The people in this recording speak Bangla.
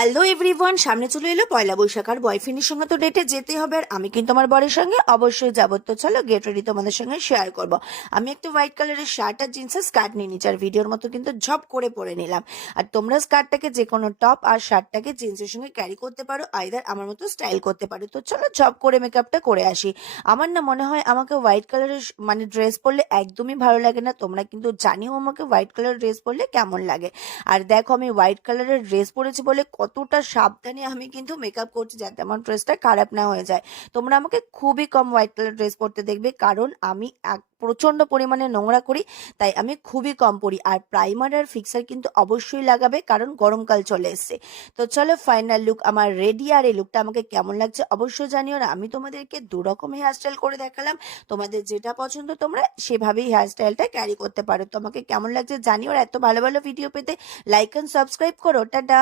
হ্যালো এভরিওয়ান, সামনে চলে এলো পয়লা বৈশাখ। আর বয়ফ্রেন্ডের সঙ্গে তো ডেটে যেতে হবে, আর আমি কিন্তু আমার বরের সঙ্গে অবশ্যই যাবো। তো চলো গেট রেডি, তোমাদের সঙ্গে শেয়ার করব। আমি একটা হোয়াইট কালারের শার্ট আর জিন্সের স্কার্ট নিয়ে নিচ্ছি, আর ভিডিওর মতো কিন্তু ঝপ করে পরে নিলাম। আর তোমরা স্কার্টটাকে যে কোনো টপ আর শার্টটাকে জিন্সের সঙ্গে ক্যারি করতে পারো, আইদার আমার মতো স্টাইল করতে পারো। তো চলো ঝপ করে মেকআপটা করে আসি। আমার না মনে হয় আমাকে হোয়াইট কালারের মানে ড্রেস পরলে একদমই ভালো লাগে না। তোমরা কিন্তু জানিও আমাকে হোয়াইট কালার ড্রেস পরলে কেমন লাগে। আর দেখো আমি হোয়াইট কালারের ড্রেস পরেছি বলে কতটা সাবধানে আমি কিন্তু মেকআপ করছি যাতে আমার ড্রেসটা খারাপ না হয়ে যায়। তোমরা আমাকে খুবই কম হোয়াইট কালার ড্রেস পরতে দেখবে, কারণ আমি প্রচন্ড পরিমাণে নোংরা করি, তাই আমি খুবই কম পরি। আর প্রাইমার আর ফিক্সার কিন্তু অবশ্যই লাগাবে, কারণ গরমকাল চলে এসছে। তো চলো ফাইনাল লুক আমার রেডি। আর এই লুকটা আমাকে কেমন লাগছে অবশ্যই জানিও। না আমি তোমাদেরকে দু রকম হেয়ারস্টাইল করে দেখালাম, তোমাদের যেটা পছন্দ তোমরা সেভাবেই হেয়ারস্টাইলটা ক্যারি করতে পারো। তোমাকে কেমন লাগছে জানিও। আর এত ভালো ভালো ভিডিও পেতে লাইক এন্ড সাবস্ক্রাইব করো। টাটা।